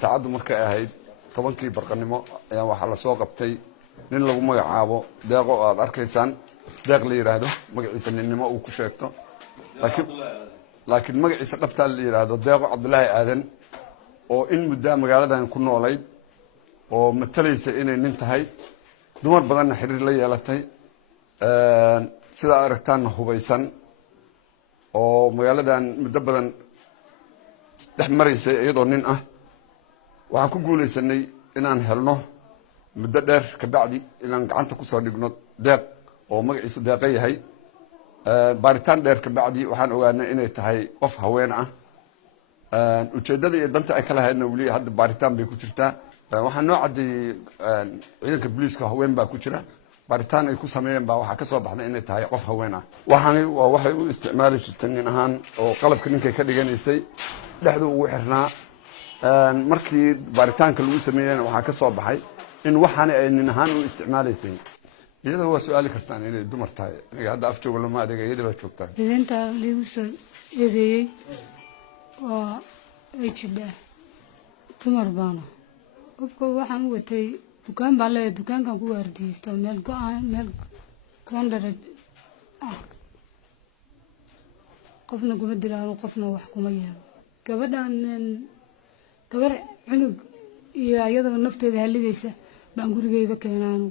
saacadu markay ahayd 10kii barqanimo ayaa waxa la soo qabtay nin lagu magacaabo deeqo aad arkaysaan deeq la yiraahdo magaciisa ninimo uu ku sheegto laakiin magaciisa dhabta la yiraahdo deeqo Cabdullaahi Aadan oo in muddo magaaladan ku noolayd oo matalaysa inay nin tahay dumar badan xiriir la yeelatay sida aragtaan hubaysan oo magaaladan muddo badan dhex maraysay iyadoo nin ah waxaan ku guuleysanay inaan helno muddo dheer ka bacdi inaan gacanta ku soo dhigno deeq oo magaciisa deeqa yahay baaritaan dheer ka bacdi waxaan ogaanay inay tahay qof haween ah ujeedada iyo danta ay kala hayna wali hadda baaritaan bay ku jirtaa waxaan noo cadeeyay ciidanka booliiska haween baa ku jira baaritaan ay ku sameeyeen baa waxa ka soo baxday inay tahay qof haween ah waxay u isticmaali jirtay nin ahaan oo qalabka ninkay ka dhiganaysay dhexdu ugu xirnaa markii baaritaanka lagu sameeyeen waxa ka soo baxay in waxaan ay nin ahaan u isticmaalaysay iyada waa su'aali kartaan inay dumar tahay aniga hadda af jooga lama adeega iyada baa joogtaa idinta liigu soo eedeeyay waa ejida dumar baana qofka waxaan watay dukaan baa leeyahay dukaankan ku waardiyeysto meel kondar qofna kuma dilaan qofna wax kuma yeelo gabadhan gabar cunug iyo ayadoo nafteeda halidaysa baan gurigeyga keenaan